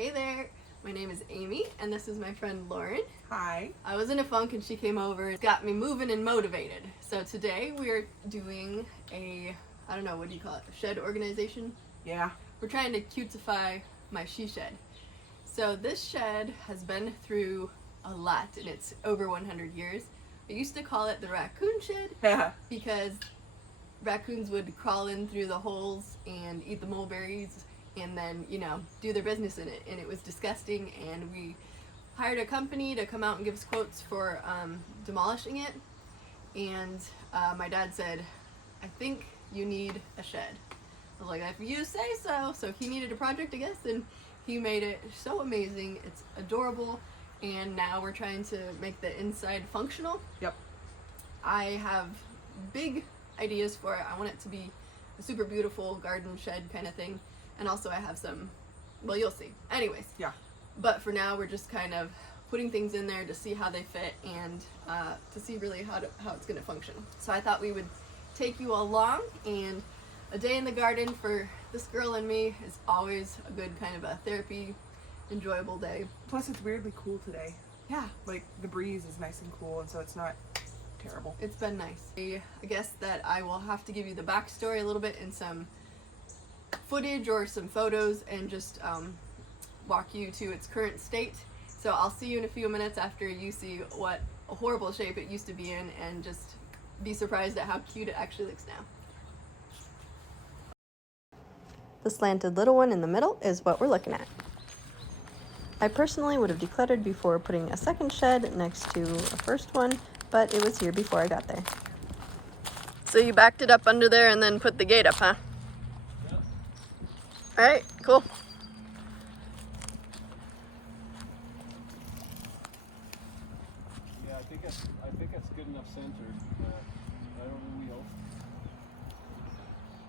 Hey there, my name is Amy, and this is my friend Lauren. Hi. I was in a funk and she came over and got me moving and motivated. So today we are doing a, I don't know, what do you call it, a shed organization? Yeah. We're trying to cuteify my she shed. So this shed has been through a lot, and it's over 100 years. I used to call it the raccoon shed Yeah. because raccoons would crawl in through the holes and eat the mulberries and then, you know, do their business in it. And it was disgusting, and we hired a company to come out and give us quotes for demolishing it. And my dad said, I think you need a shed. I was like, if you say so. So he needed a project, I guess, and he made it so amazing. It's adorable, and now we're trying to make the inside functional. Yep. I have big ideas for it. I want it to be a super beautiful garden shed kind of thing. And also I have some, well, you'll see. Anyways. Yeah. But for now, we're just kind of putting things in there to see how they fit and to see really how it's going to function. So I thought we would take you along, and a day in the garden for this girl and me is always a good kind of a therapy, enjoyable day. Plus, it's weirdly cool today. Yeah. Like, the breeze is nice and cool, and so it's not terrible. It's been nice. I guess that I will have to give you the backstory a little bit in some footage or some photos, and just walk you to its current state. So I'll see you in a few minutes after you see what a horrible shape it used to be in, and just be surprised at how cute it actually looks now. The slanted little one in the middle is what we're looking at. I personally would have decluttered before putting a second shed next to a first one, but it was here before I got there. So you backed it up under there and then put the gate up, huh? Yeah. Alright, cool. Yeah, I think it's good enough centered. I don't know wheel.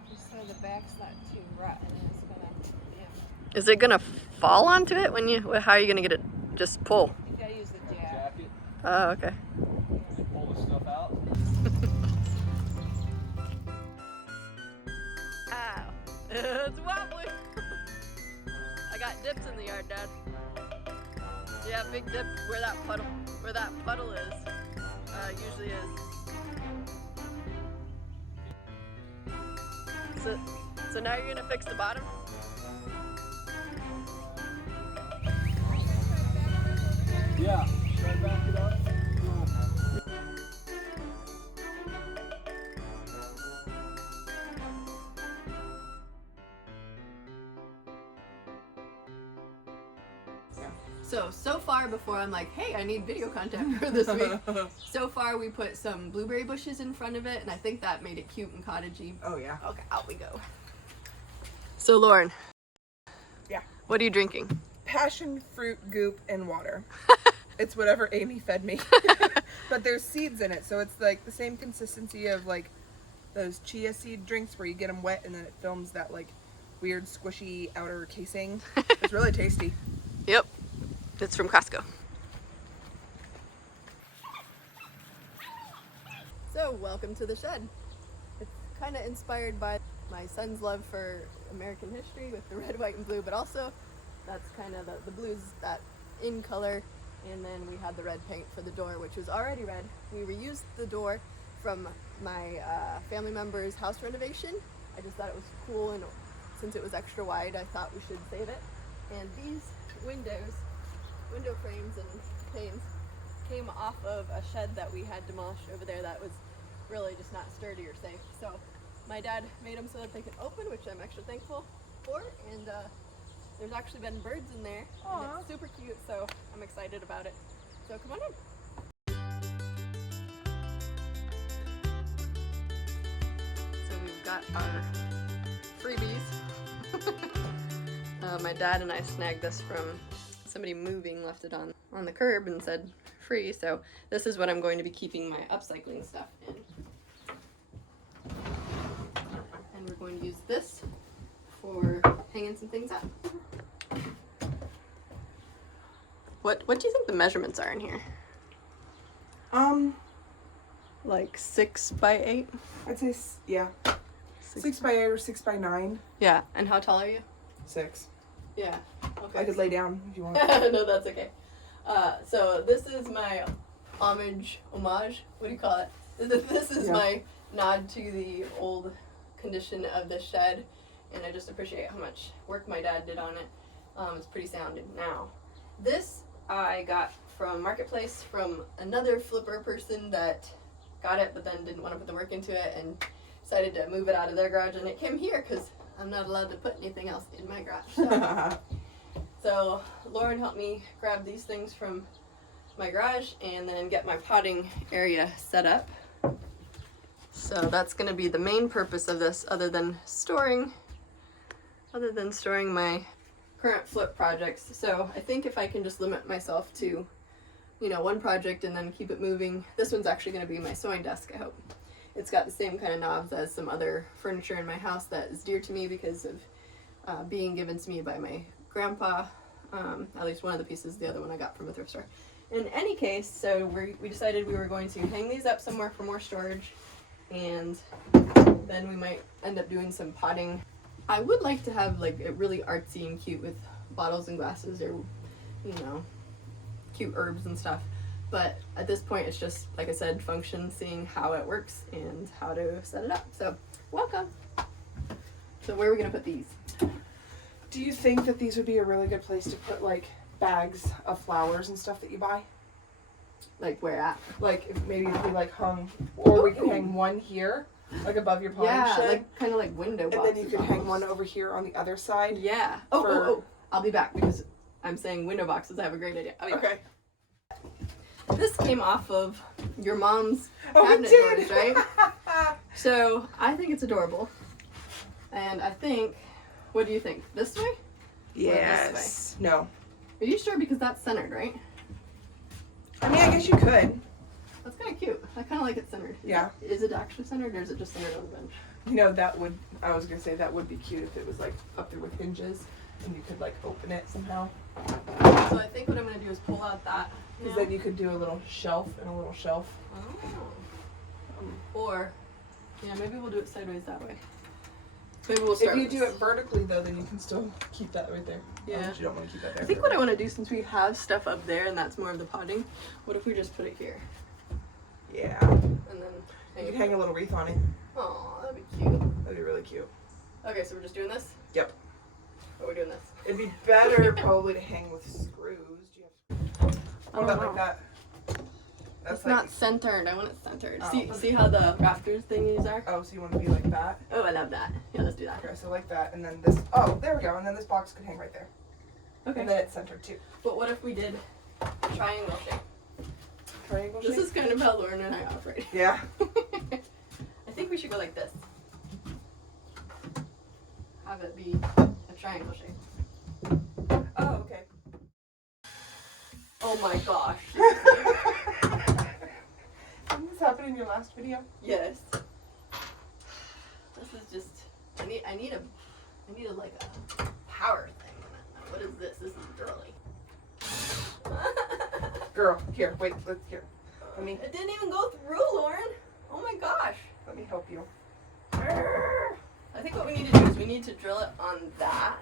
Just so the back's not too rotten, and it's gonna, yeah. Is it gonna fall onto it when you, how are you gonna get it, just pull? You gotta use the jack. Jacket. Oh, okay. Pull the stuff out. Ow. It's wobbly. I got dips in the yard, Dad. Yeah, big dip where that puddle is. Usually is. So now you're gonna fix the bottom? Yeah. Try to back it up. Cool. So far, before I'm like, hey, I need video content for this week. So far, we put some blueberry bushes in front of it, and I think that made it cute and cottagey. Oh, yeah. Okay, out we go. So Lauren. Yeah. What are you drinking? Passion fruit goop and water. It's whatever Amy fed me. But there's seeds in it, so it's like the same consistency of like those chia seed drinks where you get them wet and then it films that like weird squishy outer casing. It's really tasty. Yep. It's from Costco. So, welcome to the shed. It's kind of inspired by my son's love for American history with the red, white, and blue, but also that's kind of the blues that in color, and then we had the red paint for the door, which was already red. We reused the door from my family member's house renovation. I just thought it was cool, and since it was extra wide, I thought we should save it. And these window frames and panes came off of a shed that we had demolished over there that was really just not sturdy or safe. So my dad made them so that they could open, which I'm extra thankful for, and there's actually been birds in there. Aww. And it's super cute, so I'm excited about it. So come on in. So we've got our freebies. My dad and I snagged this from somebody moving, left it on the curb and said free, so this is what I'm going to be keeping my upcycling stuff in. And we're going to use this for hanging some things up. What do you think the measurements are in here? Like 6 by 8? I'd say, yeah. 6 by 8 or 6 by 9. Yeah, and how tall are you? 6. Yeah. Okay. I could lay down if you want. No, that's okay. So this is my homage. What do you call it? This is my nod to the old condition of the shed, and I just appreciate how much work my dad did on it. It's pretty sound now. This I got from Marketplace from another flipper person that got it but then didn't want to put the work into it and decided to move it out of their garage, and it came here because I'm not allowed to put anything else in my garage. So Lauren helped me grab these things from my garage and then get my potting area set up. So that's going to be the main purpose of this, other than storing my current flip projects. So I think if I can just limit myself to, one project and then keep it moving. This one's actually going to be my sewing desk, I hope. It's got the same kind of knobs as some other furniture in my house that is dear to me because of being given to me by my grandpa. At least one of the pieces, the other one I got from a thrift store. In any case, so we decided we were going to hang these up somewhere for more storage, and then we might end up doing some potting. I would like to have like it really artsy and cute with bottles and glasses, or cute herbs and stuff. But at this point, it's just, like I said, function, seeing how it works and how to set it up. So, welcome. So where are we gonna put these? Do you think that these would be a really good place to put like bags of flowers and stuff that you buy? Like where at? Like if we like hung, or we could hang one here, like above your potting shed. Like kind of like window boxes. And then you could hang one over here on the other side. Yeah. Oh, I'll be back because I'm saying window boxes. I have a great idea. Oh, yeah. Okay. This came off of your mom's Oh, cabinet it did. doors, right? So I think it's adorable, and I think. What do you think? This way? Yes. No. Are you sure? Because that's centered, right? I mean, I guess you could. That's kind of cute. I kind of like it centered. Yeah. Is it actually centered, or is it just centered on the bench? I was gonna say that would be cute if it was like up there with hinges and you could like open it somehow. So I think what I'm gonna do is pull out that. Because then you could do a little shelf and a little shelf. Oh. Or, maybe we'll do it sideways that way. Maybe we'll start. If you do it vertically though, then you can still keep that right there. Yeah. But you don't want to keep that there. I think what I want to do, since we have stuff up there and that's more of the potting, what if we just put it here? Yeah. And then You could hang a little wreath on it. Oh, that'd be cute. That'd be really cute. Okay, so we're just doing this? Yep. Or we're doing this? It'd be better probably to hang with screws. Do you have... What about like that? That's It's like... not centered. I want it centered. Oh. See how the rafters thingies are? Oh, so you want to be like that? Oh, I love that. Yeah, let's do that. Okay, so like that, and then this. Oh, there we go. And then this box could hang right there. Okay. And then it's centered too. But what if we did triangle shape? Triangle This shape? is kind of how Lauren and I operate. Yeah. I think we should go like this. Have it be a triangle shape. Oh, okay. Oh my gosh. Didn't this happen in your last video? Yes. This is just. I need a like a power thing. What is this? This is girly. Girl, here, wait, let's here. Let me It didn't even go through, Lauren. Oh my gosh. help you. I think what we need to do is we need to drill it on that.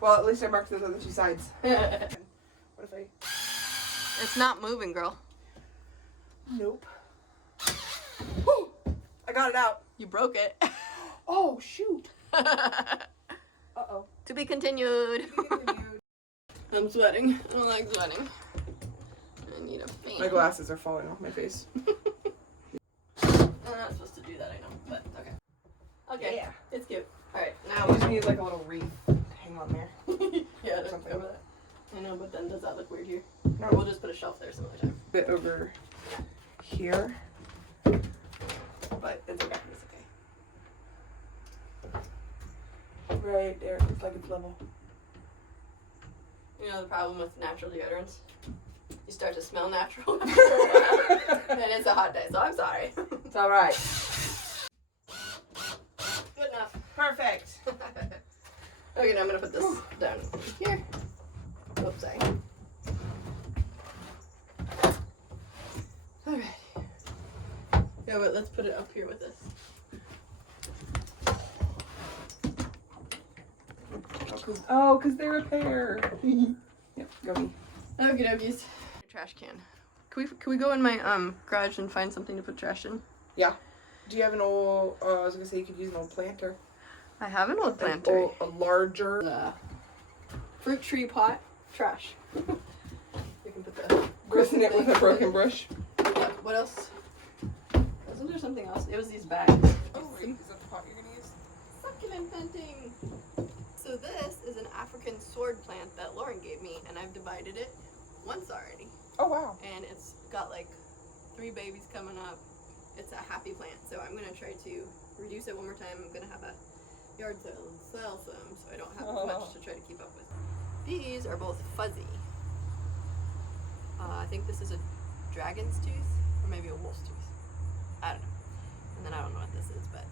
Well, at least I marked those other two sides. It's What if I? not moving, girl. Nope. Woo! I got it out. You broke it. Oh shoot. Uh-oh. To be continued. I'm sweating. I don't like sweating. I need a fan. My glasses are falling off my face. I'm not supposed to do that, I know, but okay. Okay, Yeah. it's cute. Alright, now You just need like a little wreath to hang on there. yeah, that's something. over that. I know, but then does that look weird here? No. Or we'll just put a shelf there some other time. Bit over here. But it's okay. It's okay. Right there. Looks like it's level. You know the problem with natural deodorants? You start to smell natural after a while. And it's a hot day, so I'm sorry. It's alright. Good enough. Perfect. Okay, now I'm gonna put this down here. Oops, sorry. Alright. Yeah, but let's put it up here with this. Okay. Oh, because they're a pair. Yep, go me. Okay, dokies. Trash can. Can we go in my garage and find something to put trash in? Yeah. Do you have an old, I was gonna say you could use an old planter. I have an old planter. A larger. Fruit tree pot. Trash. You can put the Grissing it with a broken brush. What else? Wasn't there something else? It was these bags. Oh, wait, is that the pot you're gonna use? Succulent planting. So this is an African sword plant that Lauren gave me, and I've divided it once already. Oh, wow. And it's got like 3 babies coming up. It's a happy plant, so I'm gonna try to reduce it one more time. I'm gonna have a yard sale and sell some, so I don't have as much to try to keep up with. These are both fuzzy. I think this is a dragon's tooth, or maybe a wolf's tooth. I don't know. And then I don't know what this is, but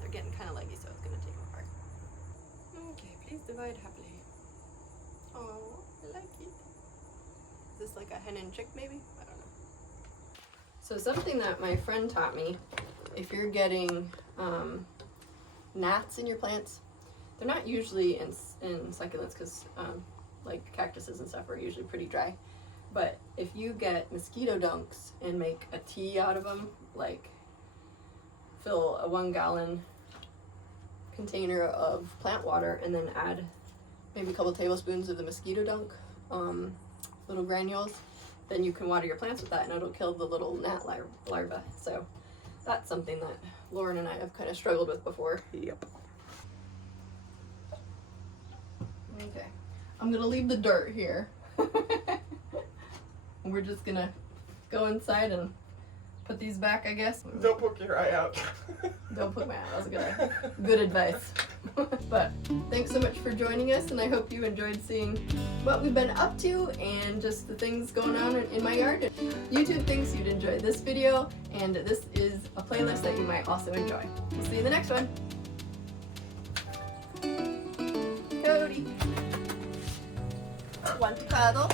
they're getting kind of leggy, so it's gonna take them apart. Okay, please divide happily. Oh, I like it. Is this like a hen and chick, maybe? I don't know. So something that my friend taught me, if you're getting gnats in your plants, they're not usually in succulents because like cactuses and stuff are usually pretty dry. But if you get mosquito dunks and make a tea out of them, like fill a 1 gallon container of plant water and then add maybe a couple tablespoons of the mosquito dunk little granules, then you can water your plants with that and it'll kill the little gnat larvae. So that's something that Lauren and I have kind of struggled with before. Yep. Okay, I'm gonna leave the dirt here. We're just gonna go inside and put these back, I guess. Don't poke your eye out. Don't poke my eye. That was good advice. But thanks so much for joining us, and I hope you enjoyed seeing what we've been up to and just the things going on in my yard. YouTube thinks you'd enjoy this video, and this is a playlist that you might also enjoy. We'll see you in the next one. Cody. Want to cuddle?